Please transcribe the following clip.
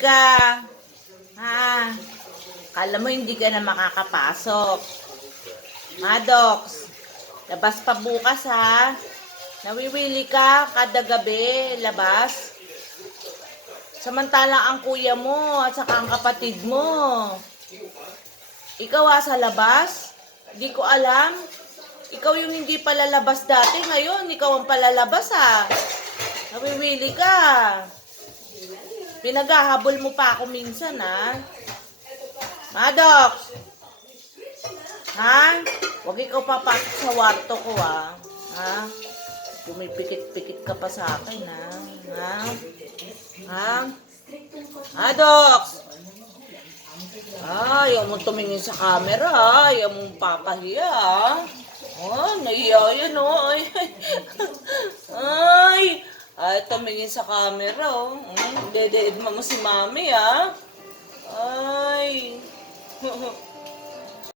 ka. Ha? Kala mo hindi ka na makakapasok. Maddox, labas pa bukas ha. Nawiwili ka kada gabi, labas. Samantalang ang kuya mo at saka ang kapatid mo. Ikaw sa labas? Hindi ko alam. Ikaw yung hindi palalabas dati, ngayon ikaw ang palalabas Nawiwili ka. Pinaghahabol mo pa ako minsan Maddox! Ha? Huwag ikaw papasok sa warto ko ha? Pumipikit-pikit ka pa sa akin Ha? Maddox! Ayaw mo tumingin sa camera Ayaw mong papahiya nahiya yan Ay, tumingin sa camera Dedeed mo si mami Ay.